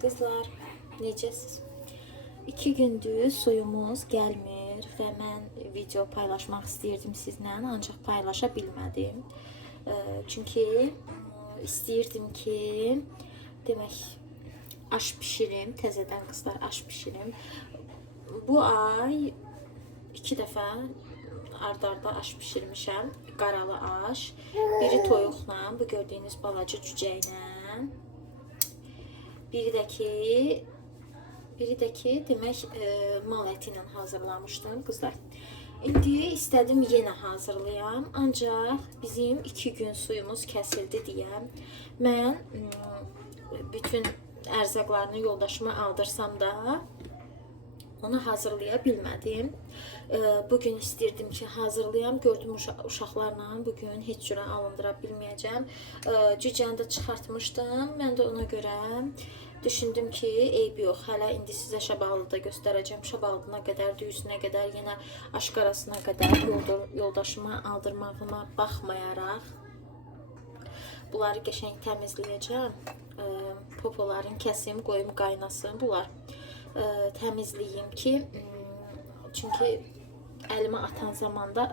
Kızlar, necəsiz? 2 gündür suyumuz gəlmir və mən video paylaşmaq istəyirdim sizlə, ancaq paylaşa bilmədim. Çünki istəyirdim ki, demək, aş bişirim, təzədən qızlar aş bişirim. Bu ay 2 dəfə ard-arda aş bişirmişəm, qaralı aş. Biri toyuqla, bu gördüyünüz balaca cücə ilə. Biri də ki, demək, mal əti ilə hazırlamışdım qızlar. İndi istədim yenə hazırlayam, ancaq bizim 2 gün suyumuz kəsildi deyə mən bütün ərzaqlarını yoldaşıma aldırsam da onu hazırlaya bilmədim. Bugün istəyirdim ki, hazırlayam. Gördüm uşaqlarla bugün heç cürə alındıra bilməyəcəm. Cücəni də çıxartmışdım. Mən də ona görə düşündüm ki, eybi yox. Hələ indi sizə şabalıdı da göstərəcəm. Şabalıdına qədər, düyüsünə qədər, yenə aşqarasına qədər yoldaşıma aldırmağıma baxmayaraq bunları qəşəng təmizləyəcəm. Popolarını kəsim, qoyum qaynasın. Bunlar təmizləyim ki, çünki əlimə atan zamanda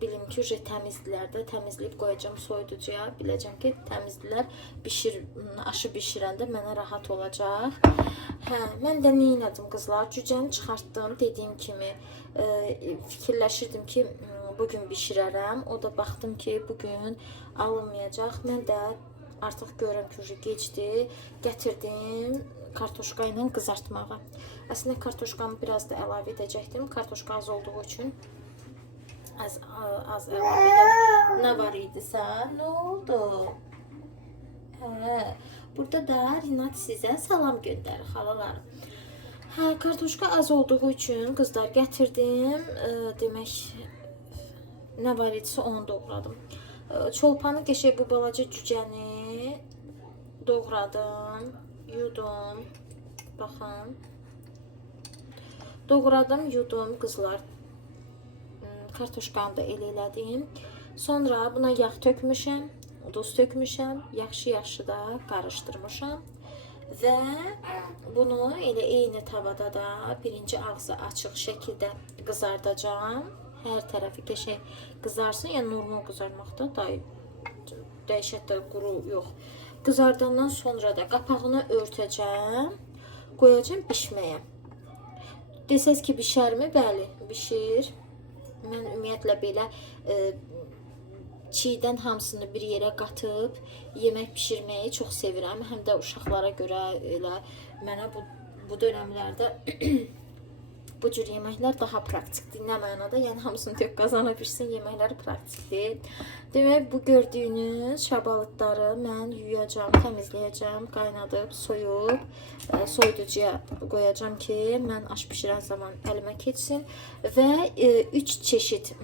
bilim ki, təmizdirlər də, təmizləyib qoyacağım soyuducuya, biləcəm ki, təmizdirlər, aşı bişirəndə mənə rahat olacaq. Mən də nə elədim qızlar, cücəni çıxartdım, dediyim kimi, fikirləşirdim ki, bugün bişirərəm, o da baxdım ki, bugün alınmayacaq, mən də artıq görürəm ki, gecdi, gətirdim kartoşka ilə qızartmağa. Əslində kartoşkamı biraz da əlavə edəcəkdim, kartoşka az olduğu üçün az əlavə edəm. Nə var idisə? Nə oldu? Burada da Rinat sizə salam göndərir, xalalarım. Kartoşka az olduğu üçün qızlar gətirdim. Demək, nə var idisə onu doğradım. Çolpanı qəşəng bu balaca cücəni doğradım, yudum. Baxın. Doğradım, yudum qızlar. Kartoşkanı da elə elədim. Sonra buna yağ tökmüşəm, duz tökmüşəm, yaxşı da qarışdırmışam. Və bunu elə eyni tavada da birinci ağzı açıq şəkildə qızardacağım. Hər tərəfi qəşəng qızarsın, yəni normal qızarmaqda dəhşətlə quru yox. Qızardandan sonra da qapağını örtəcəm, qoyacağım bişməyə. Desəz ki, bişərmi? Bəli, bişir. Mən ümumiyyətlə belə çiğdən hamısını bir yerə qatıb yemək bişirməyi çox sevirəm. Həm də uşaqlara görə elə mənə bu dönəmlərdə bu cür yeməklər daha praktikdir. Nə mənada? Yəni hamısını tök qazana bilsin, yeməkləri praktikdir. Demək, bu gördüyünüz şabalıdları mən yuyacağım, təmizləyəcəm, qaynadıb, soyub, soyuducuya qoyacağım ki, mən aş bişirən zaman əlimə keçsin. Və 3 çeşid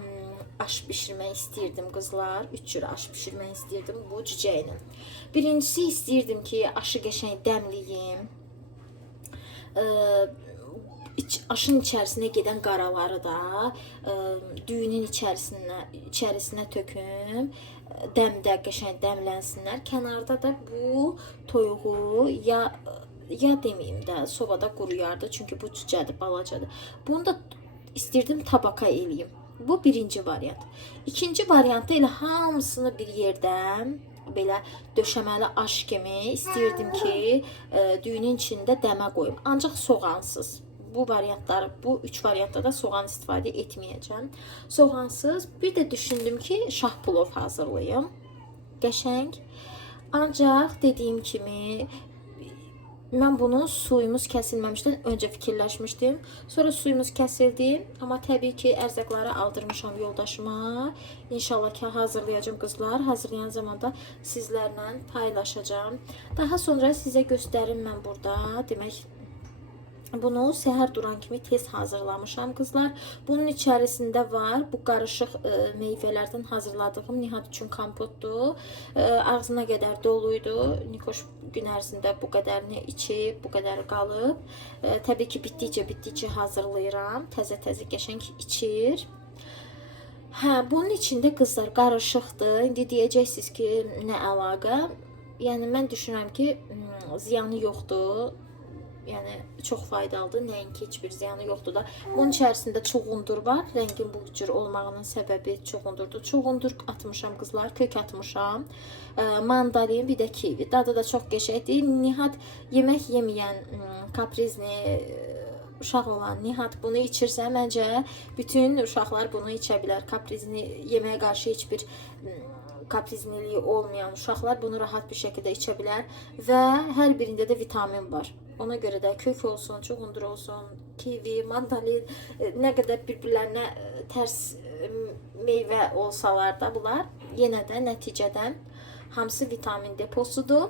aş bişirmək istəyirdim qızlar. 3 cür aş bişirmək istəyirdim bu cücə ilə. Birincisi istəyirdim ki, aşı qəşəng dəmliyim. Aşın içərisinə gedən qaraları da düyünün içərisinə töküm. Dəmdə qəşəng dəmlənsinlər. Kənarda da bu toyuğu ya deməyim də sobada quruyardı. Çünki bu cücədir, balacadır. Bunu da istəyirdim tabaka eləyim. Bu birinci variant. İkinci variantda elə hamısını bir yerdə belə döşəməli aş kimi istəyirdim ki, düyünün içində dəmə qoyum. Ancaq soğansız. Bu variantları, bu 3 variantda da soğan istifadə etməyəcəm. Soğansız. Bir də düşündüm ki, şah plov hazırlayım. Qəşəng. Ancaq dediyim kimi, mən bunu suyumuz kəsilməmişdən öncə fikirləşmişdim. Sonra suyumuz kəsildi. Amma təbii ki, ərzaqları aldırmışam yoldaşıma. İnşallah ki, hazırlayacağım qızlar. Hazırlayan zaman da sizlərlə paylaşacağım. Daha sonra sizə göstərim mən burada. Demək, bunu səhər duran kimi tez hazırlamışam qızlar. Bunun içərisində var bu qarışıq meyvələrdən hazırladığım Nihat üçün kompotdur. Ağzına qədər doluydu. Nikoş gün ərzində bu qədərini içib, bu qədər qalıb. Təbii ki, bitdikcə hazırlayıram. Təzə qəşəng içir. Bunun içində qızlar qarışıqdır. İndi deyəcəksiniz ki, nə əlaqə? yəni mən düşünürəm ki, ziyanı yoxdur. Yəni çox faydalıdır, nəinki heç bir ziyanı yoxdur da. Bunun içərisində çoğundur var. Rəngin bu cür olmağının səbəbi çoğundurdur. Çoğundur atmışam qızlar, kök atmışam. Mandalin, bir də kivi. Dadı da çox qəşəngdir. Nihat yemək yeməyən, kaprizni uşaq olan Nihat bunu içirsə, məncə bütün uşaqlar bunu içə bilər. Kaprizni yeməyə qarşı heç bir kaprizliliyi olmayan uşaqlar bunu rahat bir şəkildə içə bilər və hər birində də vitamin var. Ona görə də kök olsun, çuğundur olsun, kivi, mandalin, nə qədər bir-birlərinə tərs meyvə olsalar da bunlar yenə də nəticədən hamısı vitamin deposudur.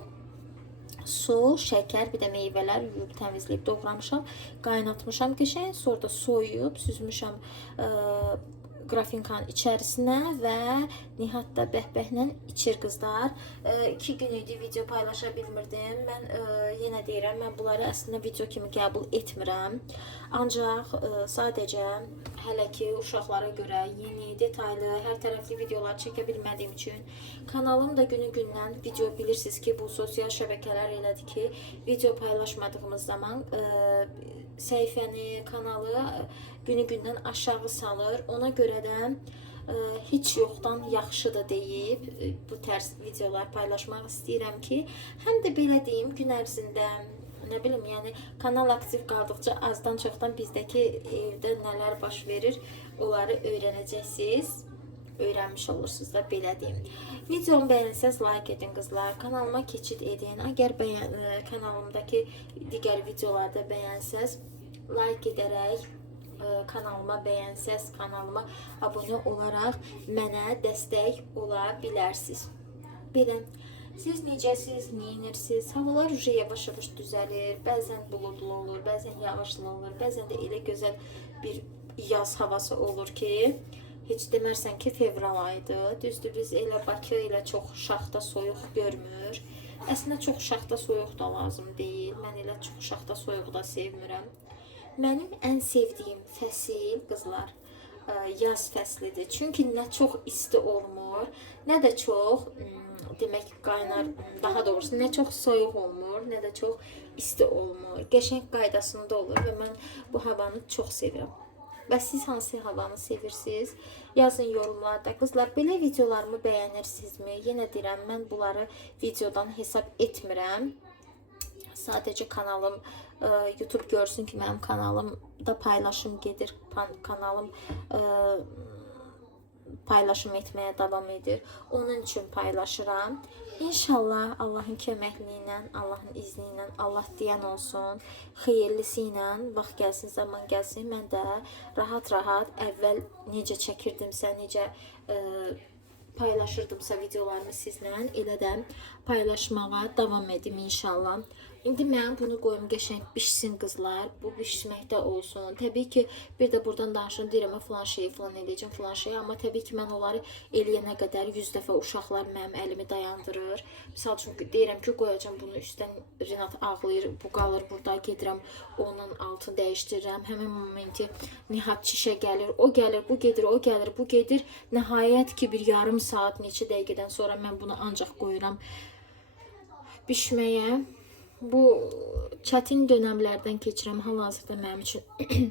Su, şəkər, bir də meyvələr yuyub, təmizləyib, doğramışam, qaynatmışam qəşəng, sonra da soyuyub, süzmüşəm qrafinkanın içərisinə və Nihat da bəhbəhlə içir qızlar. 2 gün idi video paylaşa bilmirdim. Mən yenə deyirəm, mən bunları əslində video kimi qəbul etmirəm. Ancaq sadəcə hələ ki uşaqlara görə yeni, detaylı, hər tərəfli videolar çəkə bilmədiyim üçün kanalım da günü-gündən video bilirsiniz ki, bu sosial şəbəkələr elədir ki, video paylaşmadığımız zaman səhifəni, kanalı günü-gündən aşağı salır. Ona görə də heç yoxdan yaxşıdır deyib bu tərs videolar paylaşmaq istəyirəm ki, həm də belə deyim, gün ərzində nə bilim, yəni kanal aktiv qaldıqca azdan çoxdan bizdəki evdə nələr baş verir, onları öyrənəcəksiniz. Öyrənmiş olursunuz da, belə deyim. Videomu bəyənsəz like edin qızlar, kanalıma keçid edin. Əgər kanalımdakı digər videolarda bəyənsəz like edərək, kanalıma bəyənsəz, kanalıma abunə olaraq mənə dəstək ola bilərsiniz. Belə, siz necəsiz, neyinirsiniz? Havalar yavaş-yavaş düzəlir, bəzən buludlu olur, bəzən yağışlı olur, bəzən də elə gözəl bir yaz havası olur ki, heç demərsən ki, fevral ayıdır. Düzdür, biz elə Bakı ilə çox şaxta soyuq görmür. Əslində çox şaxta soyuq da lazım deyil. Mən elə çox şaxta soyuq da sevmirəm. Mənim ən sevdiyim fəsil qızlar yaz fəslidir. Çünki nə çox isti olmur, nə də çox demək qaynar, daha doğrusu nə çox soyuq olmur, nə də çox isti olmur. Qəşəng qaydasında olur və mən bu havanı çox sevirəm. Və siz hansı havanı sevirsiniz? Yazın yorumlarda. Qızlar, belə videolarımı bəyənirsinizmi? Yenə deyirəm, mən bunları videodan hesab etmirəm. Sadəcə kanalım YouTube görsün ki, mənim kanalımda paylaşım gedir. Kanalım paylaşım etməyə davam edir. Onun üçün paylaşıram. İnşallah Allahın köməkliyi ilə, Allahın izni ilə, Allah deyən olsun, xeyirlisi ilə vaxt gəlsin, zaman gəlsin. Mən də rahat-rahat əvvəl necə çəkirdimsə, necə paylaşırdımsa videolarımı sizlə, elə də paylaşmağa davam edim inşallah. İndi mən bunu qoyum qəşəng bişsin qızlar. Bu bişməkdə olsun. Təbii ki, bir də buradan danışım, deyirəm, filan şeyi filan edəcəm, filan şeyi. Amma təbii ki, mən onları eləyənə qədər 100 dəfə uşaqlar mənim əlimi dayandırır. Misal üçün deyirəm ki, qoyacam bunu üstdən, Rinat ağlayır, bu qalır burada, gedirəm, onun altını dəyişdirirəm. Həmin momenti Nihat çişə gəlir, o gəlir, bu gedir, o gəlir, bu gedir. Nəhayət ki, bir yarım saat, neçə dəqiqədən sonra mən bunu ancaq qoyuram bişməyə. Bu çətin dönəmlərdən keçirəm. Hal-hazırda mənim üçün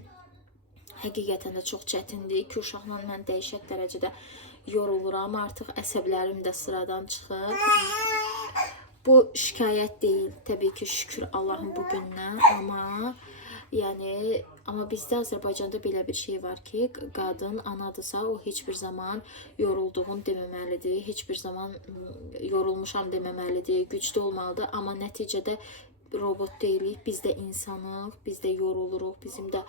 həqiqətən də çox çətindir. 2 uşaqla mən dəhşət dərəcədə yoruluram. Artıq əsəblərim də sıradan çıxır. Bu şikayət deyil. Təbii ki, şükür Allahın bu gününə. Amma bizdə Azərbaycanda belə bir şey var ki, qadın anadırsa, o heç bir zaman yorulduğunu deməməlidir, heç bir zaman yorulmuşam deməməlidir, güclü olmalıdır. Amma nəticədə robot deyilik, biz də insanıq, biz də yoruluruq, bizim də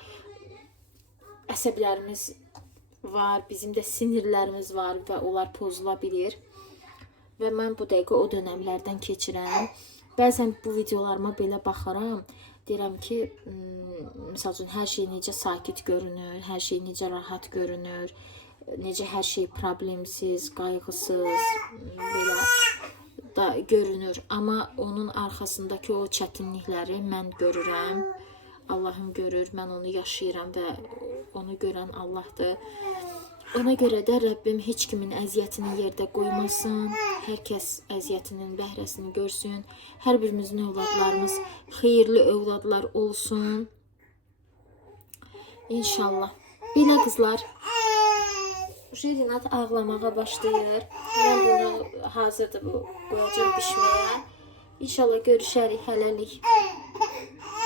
əsəblərimiz var, bizim də sinirlərimiz var və onlar pozula bilir. Və mən bu dəqiqə o dönəmlərdən keçirəm. Bəzən bu videolarıma belə baxaram. Deyirəm ki, misal üçün, hər şey necə sakit görünür, hər şey necə rahat görünür, necə hər şey problemsiz, qayğısız, belə da görünür. Amma onun arxasındakı o çətinlikləri mən görürəm, Allahım görür, mən onu yaşayıram və onu görən Allahdır. Ona görə də Rəbbim heç kimin əziyyətini yerdə qoymasın. Hər kəs əziyyətinin bəhrəsini görsün. Hər birimizin övladlarımız xeyirli övladlar olsun. İnşallah. Belə qızlar. Rinat ağlamağa başlayır. Mən bunu hazırdır bu qoyacağım bişməyə. İnşallah görüşərik hələlik.